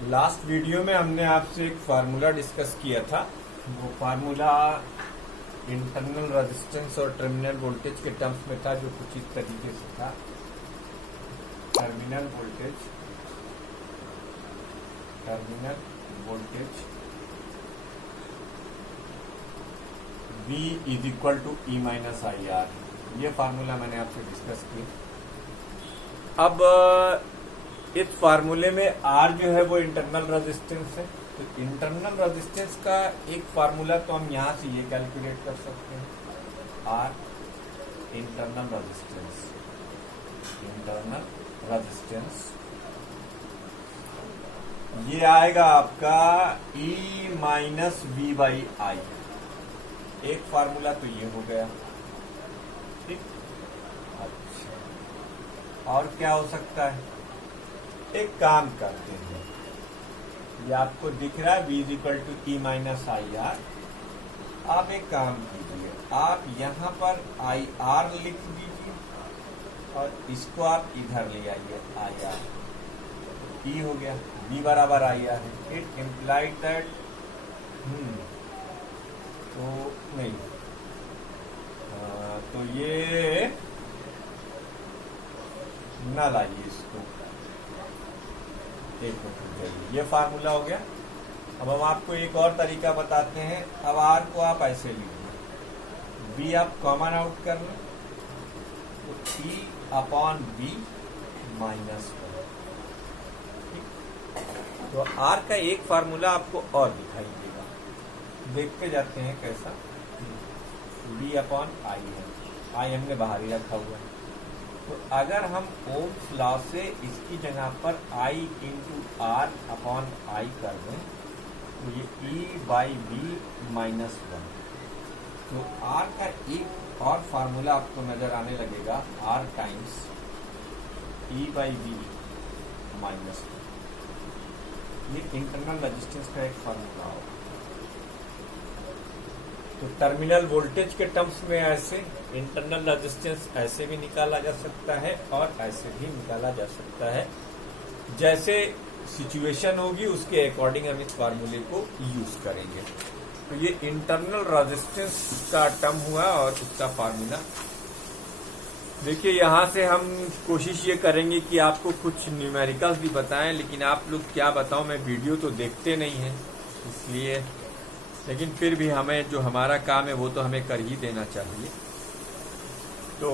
Last video में हमने आपसे एक फार्मूला डिस्कस किया था। वो फार्मूला इंटरनल रेजिस्टेंस और टर्मिनल वोल्टेज के टर्म्स में था, जो कुछ इस तरीके से था। Terminal voltage V is equal to E minus I R. ये फार्मूला मैंने आपसे डिस्कस किया। अब इस फार्मूले में R जो है वो इंटरनल रेजिस्टेंस है। तो इंटरनल रेजिस्टेंस का एक फार्मूला तो हम यहां से ये कैलकुलेट कर सकते हैं, R इंटरनल रेजिस्टेंस ये आएगा आपका E minus V by I. एक फार्मूला तो ये हो गया, ठीक। अच्छा, और क्या हो सकता है? एक काम करते हैं, ये आपको दिख रहा है V is equal to E minus I R. आप एक काम कीजिए, आप यहाँ पर आई आर लिख दीजिए और इसको आप इधर ले आइए, आई आर ई हो गया। V बराबर आई आर है। इट इम्प्लाइड दैट तो नहीं, तो ये न लाइए इसको, एक मिनट, ये फार्मूला हो गया। अब हम आपको एक और तरीका बताते हैं। अब R को आप ऐसे लीजिए, B आप कॉमन आउट कर लो, तो E अपॉन B माइनस 1। तो R का एक फार्मूला आपको और दिखाई देगा, देखते जाते हैं कैसा। B अपॉन आई है, आई हमने बाहर ही रखा हुआ है। तो अगर हम ओम्स लॉ से इसकी जगह पर I into R upon I कर दें, तो ये E बाई बी माइनस 1। तो R का एक और फार्मूला आपको नजर आने लगेगा, R times E by B minus 1। ये इंटरनल रेजिस्टेंस का एक फार्मूला होगा। तो टर्मिनल वोल्टेज के टर्म्स में ऐसे इंटरनल रेजिस्टेंस ऐसे भी निकाला जा सकता है और ऐसे भी निकाला जा सकता है। जैसे सिचुएशन होगी उसके अकॉर्डिंग हम इस फार्मूले को यूज करेंगे। तो ये इंटरनल रेजिस्टेंस का टर्म हुआ और उसका फार्मूला। देखिए, यहाँ से हम कोशिश ये करेंगे कि आपको कुछ न्यूमेरिकल्स भी बताएं, लेकिन आप लोग क्या बताओ, मैं वीडियो तो देखते नहीं हैं इसलिए, लेकिन फिर भी हमें जो हमारा काम है वो तो हमें कर ही देना चाहिए। तो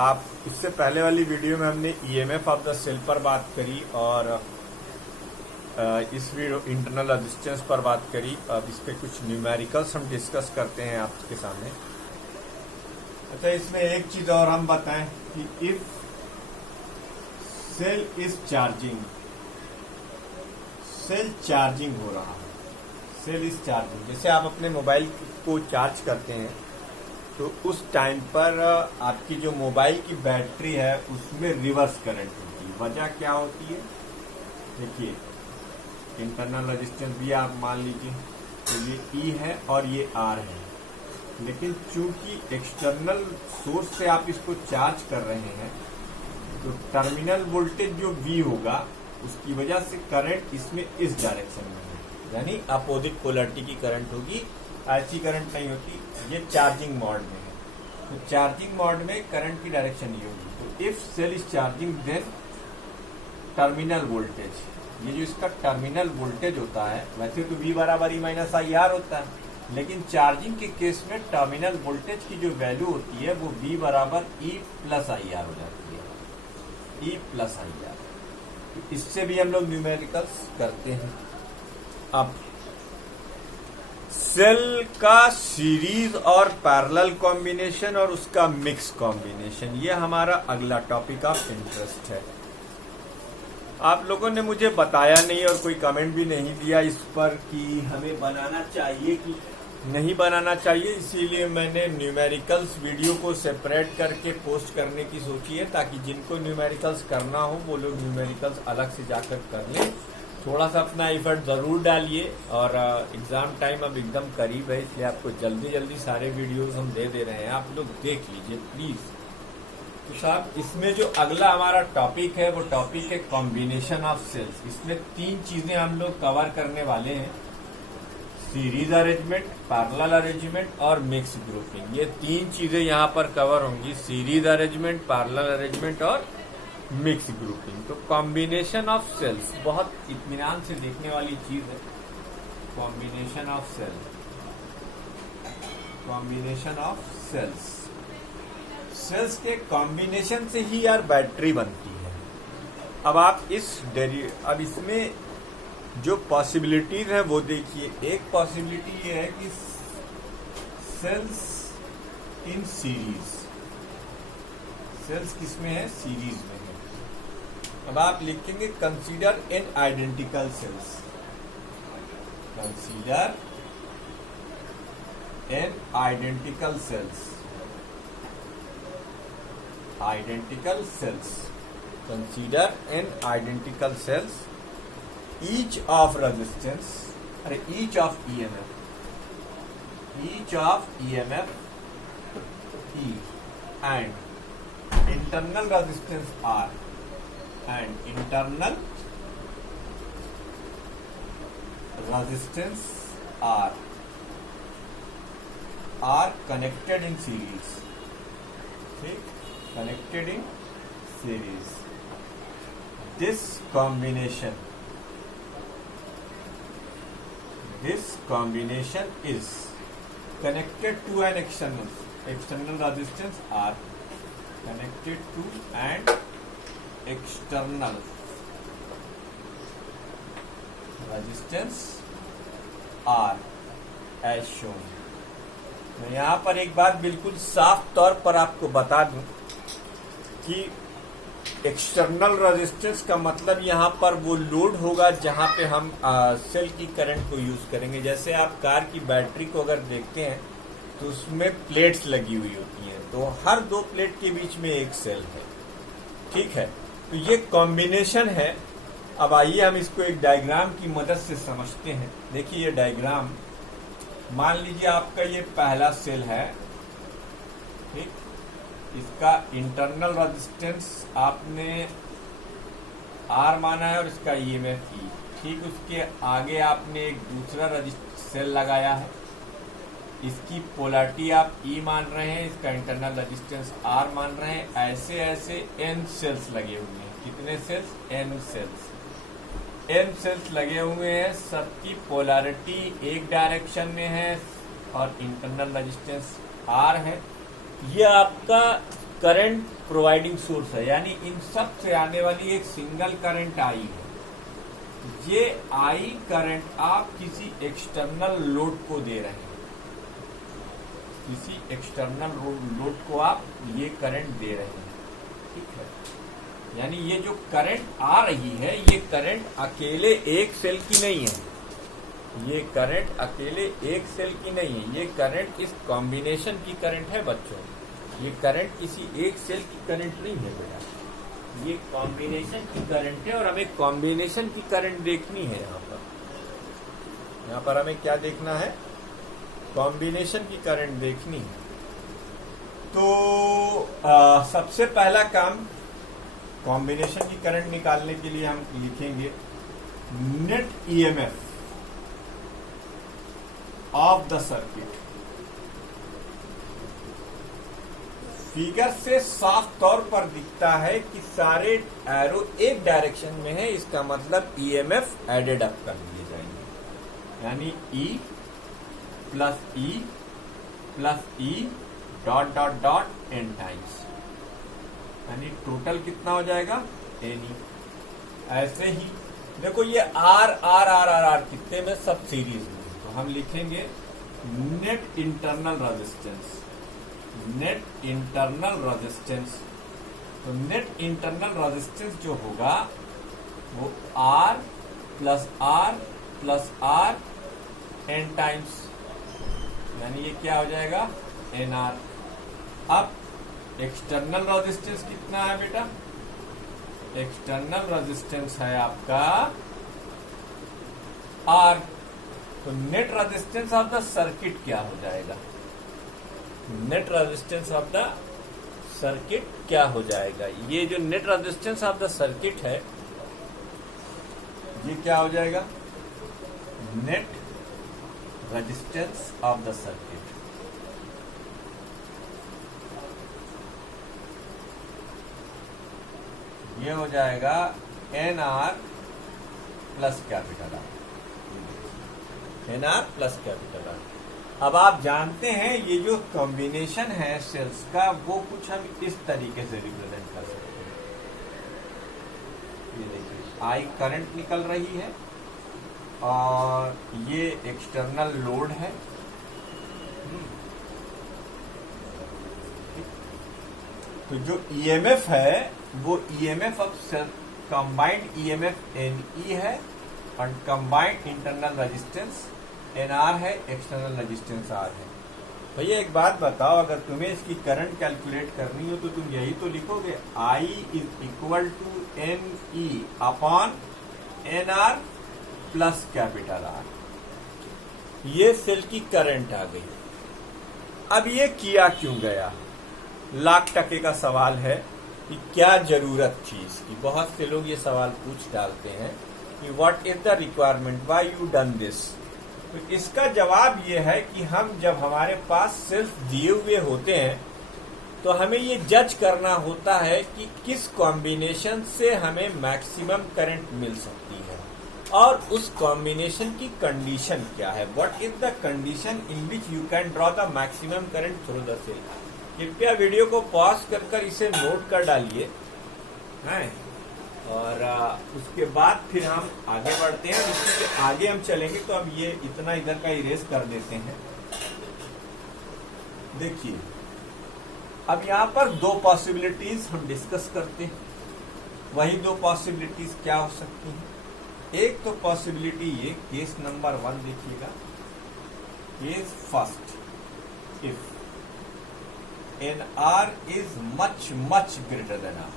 आप इससे पहले वाली वीडियो में हमने ईएमएफ ऑफ द सेल पर बात करी और इस वीडियो इंटरनल रेजिस्टेंस पर बात करी। अब इस पे कुछ न्यूमेरिकल्स हम डिस्कस करते हैं आपके सामने। अच्छा, इसमें एक चीज और हम बताएं कि if cell is charging, cell charging हो रहा है, सेल इज चार्जिंग। जैसे आप अपने मोबाइल को चार्ज करते हैं तो उस टाइम पर आपकी जो मोबाइल की बैटरी है उसमें रिवर्स करंट होती है। वजह क्या होती है? देखिए, इंटरनल रेजिस्टेंस भी आप मान लीजिए, तो ये E है और ये R है, लेकिन चूंकि एक्सटर्नल सोर्स से आप इसको चार्ज कर रहे हैं तो टर्मिनल वोल्टेज जो V होगा उसकी वजह से करंट इसमें इस डायरेक्शन में है, यानी अपोजिट पोलरिटी की करंट होगी। ऐसी करंट नहीं होती, ये चार्जिंग मोड में है। तो चार्जिंग मोड में करंट की डायरेक्शन ये होगी। तो if cell is charging then terminal voltage, ये जो इसका टर्मिनल वोल्टेज होता है, वैसे तो V बराबर ई माइनस आई आर होता है, लेकिन चार्जिंग के केस में टर्मिनल वोल्टेज की जो वैल्यू होती है वो V बराबर E प्लस आई आर हो जाती है, E प्लस आई आर। इससे भी हम लोग न्यूमेरिकल्स करते हैं। अब सेल का सीरीज और पैरेलल कॉम्बिनेशन और उसका मिक्स कॉम्बिनेशन, ये हमारा अगला टॉपिक ऑफ इंटरेस्ट है। आप लोगों ने मुझे बताया नहीं और कोई कमेंट भी नहीं दिया इस पर कि हमें बनाना चाहिए कि नहीं बनाना चाहिए, इसीलिए मैंने न्यूमेरिकल्स वीडियो को सेपरेट करके पोस्ट करने की सोची है, ताकि जिनको न्यूमेरिकल्स करना हो वो लोग न्यूमेरिकल्स अलग से जाकर कर लें। थोड़ा सा अपना एफर्ट ज़रूर डालिए, और एग्ज़ाम टाइम अब एकदम करीब है, इसलिए आपको जल्दी जल्दी सारे वीडियोस हम दे रहे हैं, आप लोग देख लीजिए प्लीज़। तो साहब इसमें जो अगला हमारा टॉपिक है वो टॉपिक है कॉम्बिनेशन ऑफ सेल्स। इसमें 3 चीजें हम लोग कवर करने वाले हैं, सीरीज अरेंजमेंट, पैरेलल अरेंजमेंट और मिक्स ग्रुपिंग। ये 3 चीजें यहाँ पर कवर होंगी, सीरीज अरेंजमेंट, पैरेलल अरेंजमेंट और मिक्स ग्रुपिंग। तो कॉम्बिनेशन ऑफ सेल्स बहुत इत्मीनान से देखने वाली चीज है। Combination of cells, combination of cells, cells के कॉम्बिनेशन से ही यार बैटरी बनती है। अब आप अब इसमें जो पॉसिबिलिटीज है वो देखिए। एक पॉसिबिलिटी ये है कि सेल्स इन सीरीज, सेल्स किसमें है? सीरीज में है। अब आप लिखेंगे consider N identical sales, consider N identical sales, identical cells, consider an identical cells, each of resistance, each of EMF, each of EMF E and internal resistance R and internal resistance R are connected in series. ठीक, connected in series. This combination is connected to an external resistance R, connected to an external resistance R as shown. मैं यहाँ पर एक बात बिल्कुल साफ तौर पर आपको बता दूं कि एक्सटर्नल रेजिस्टेंस का मतलब यहाँ पर वो लोड होगा जहाँ पे हम सेल की करंट को यूज करेंगे। जैसे आप कार की बैटरी को अगर देखते हैं तो उसमें प्लेट्स लगी हुई होती हैं, तो हर 2 प्लेट के बीच में एक सेल है। ठीक है, तो ये कॉम्बिनेशन है। अब आइए हम इसको एक डायग्राम की मदद से समझते हैं। देखिए ये डायग्राम, मान लीजिए आपका ये पहला सेल है, ठीक, इसका इंटरनल रेजिस्टेंस आपने R माना है और इसका EMF E। ठीक, उसके आगे आपने एक दूसरा सेल लगाया है, इसकी पोलैरिटी आप E मान रहे हैं, इसका इंटरनल रेजिस्टेंस R मान रहे हैं। ऐसे ऐसे N सेल्स लगे हुए हैं। कितने cells? N cells. N cells लगे हुए हैं, सबकी पोलैरिटी एक डायरेक्शन में है और इंटरनल रेजिस्टेंस R है। ये आपका करंट प्रोवाइडिंग सोर्स है, यानी इन सब से आने वाली एक सिंगल करंट आई है। ये आई करंट आप किसी एक्सटर्नल लोड को दे रहे हैं, किसी एक्सटर्नल लोड को आप ये करंट दे रहे हैं। ठीक है, यानी ये जो करंट आ रही है ये करंट अकेले एक सेल की नहीं है, ये करंट अकेले एक सेल की नहीं है, ये करंट इस कॉम्बिनेशन की करंट है बच्चों। ये करंट किसी एक सेल की करंट नहीं है बेटा, ये कॉम्बिनेशन की करंट है और हमें कॉम्बिनेशन की करंट देखनी है। यहाँ पर हमें क्या देखना है? कॉम्बिनेशन की करंट देखनी है। तो सबसे पहला काम कॉम्बिनेशन की करंट निकालने के लिए हम लिखेंगे net EMF of the circuit. Figure से साफ तौर पर दिखता है कि सारे एरो एक डायरेक्शन में है, इसका मतलब ईएमएफ एडेड अप कर दिए जाएंगे, यानी E plus E dot dot dot N times, यानी टोटल कितना हो जाएगा? N। ऐसे ही देखो ये R कितने में? सब सीरीज में। तो हम लिखेंगे net internal resistance, net internal resistance. तो नेट इंटरनल रेजिस्टेंस जो होगा वो R plus R N times, यानी ये क्या हो जाएगा? NR। अब एक्सटर्नल रेजिस्टेंस कितना है बेटा? एक्सटर्नल रेजिस्टेंस है आपका R। तो net resistance of the circuit क्या हो जाएगा? Net resistance of the circuit क्या हो जाएगा, ये जो net resistance of the circuit है ये क्या हो जाएगा, net resistance of the circuit. ये हो जाएगा NR plus capital R, NR plus capital R. अब आप जानते हैं ये जो कॉम्बिनेशन है सेल्स का वो कुछ हम इस तरीके से रिप्रेजेंट कर सकते हैं। ये देखिए I करंट निकल रही है और ये एक्सटर्नल लोड है। तो जो EMF है वो EMF अब कंबाइंड EMF NE है और कंबाइंड इंटरनल रेजिस्टेंस NR है, एक्सटर्नल रेजिस्टेंस R है। भैया एक बात बताओ, अगर तुम्हें इसकी करंट कैलकुलेट करनी हो तो तुम यही तो लिखोगे, I is equal to NE upon NR plus capital R। ये सेल की करंट आ गई। अब ये किया क्यों गया, लाख टके का सवाल है कि क्या जरूरत थी इसकी। बहुत से लोग ये सवाल पूछ डालते हैं कि what is the requirement, why you done this. तो इसका जवाब ये है कि हम जब हमारे पास सिर्फ दिए हुए होते हैं तो हमें ये जज करना होता है कि किस कॉम्बिनेशन से हमें मैक्सिमम करंट मिल सकती है और उस कॉम्बिनेशन की कंडीशन क्या है, what is the condition in which you can draw the maximum current through the cell. कृपया वीडियो को पॉज कर इसे नोट कर डालिए हैं, और उसके बाद फिर हम आगे बढ़ते हैं। उसके आगे हम चलेंगे तो अब ये इतना इधर का इरेज कर देते हैं। देखिए अब यहाँ पर दो पॉसिबिलिटीज हम डिस्कस करते हैं। वही दो पॉसिबिलिटीज क्या हो सकती हैं। एक तो पॉसिबिलिटी ये, केस नंबर 1 देखिएगा, case first, if NR is much much greater than R,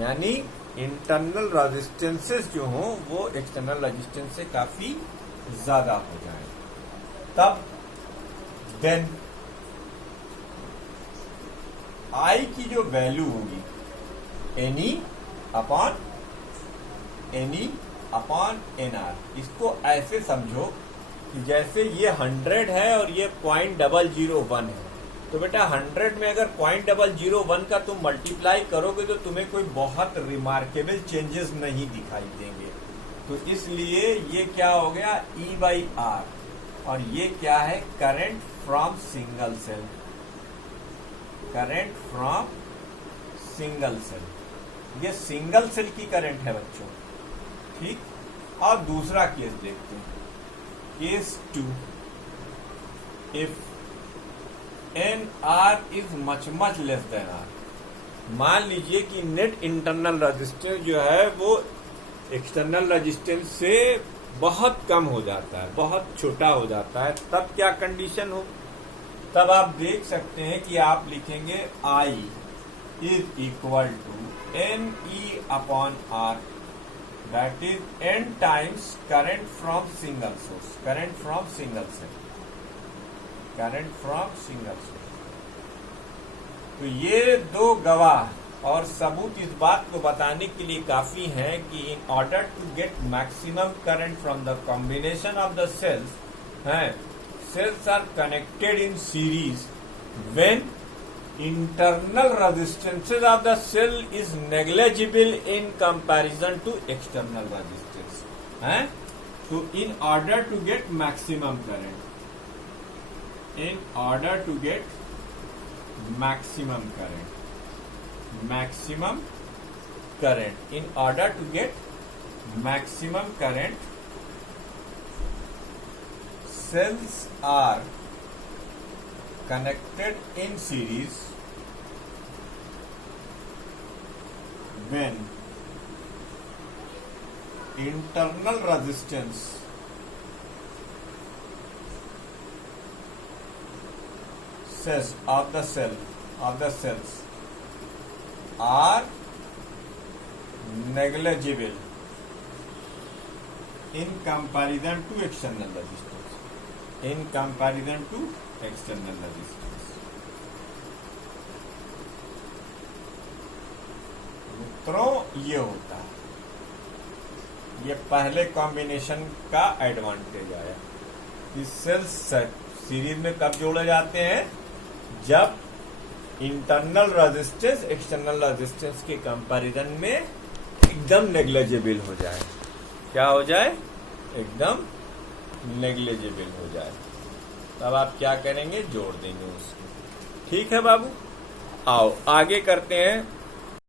यानी इंटरनल रेजिस्टेंसेस जो हो वो एक्सटर्नल रेजिस्टेंस से काफी ज्यादा हो जाए, तब देन I की जो वैल्यू होगी NE अपॉन NR। इसको ऐसे समझो कि जैसे ये 100 है और ये 0.001 है, तो बेटा 100 में अगर 0.001 का तुम मल्टीप्लाई करोगे तो तुम्हें कोई बहुत रिमार्केबल चेंजेस नहीं दिखाई देंगे। तो इसलिए ये क्या हो गया, E/R, और ये क्या है, current from single cell, current from single cell. ये सिंगल सेल की करंट है बच्चों, ठीक। और दूसरा केस देखते हैं, case 2, if NR is much much less than R। मान लीजिए कि नेट इंटरनल रेजिस्टेंस जो है वो एक्सटर्नल रेजिस्टेंस से बहुत कम हो जाता है, बहुत छोटा हो जाता है, तब क्या कंडीशन हो। तब आप देख सकते हैं कि आप लिखेंगे I is equal to NE upon R, that is N times current from single source, current from single cell, current from single source. तो ये दो गवाह और सबूत इस बात को बताने के लिए काफी है कि in order to get maximum current from the combination of the cells, cells are connected in series when internal resistances of the cell is negligible in comparison to external resistance. So in order to get maximum current, in order to get maximum current, in order to get maximum current, cells are connected in series when internal resistance of the cells are negligible in comparison to external resistance, मित्रों ये होता है, ये पहले combination का advantage आया। इस sales series में कब जोड़े जाते हैं? जब इंटरनल रेजिस्टेंस एक्सटर्नल रेजिस्टेंस के कंपैरिजन में एकदम नेग्लिजिबल हो जाए। क्या हो जाए? एकदम नेग्लिजिबल हो जाए, तब आप क्या करेंगे? जोड़ देंगे उसको। ठीक है बाबू, आओ आगे करते हैं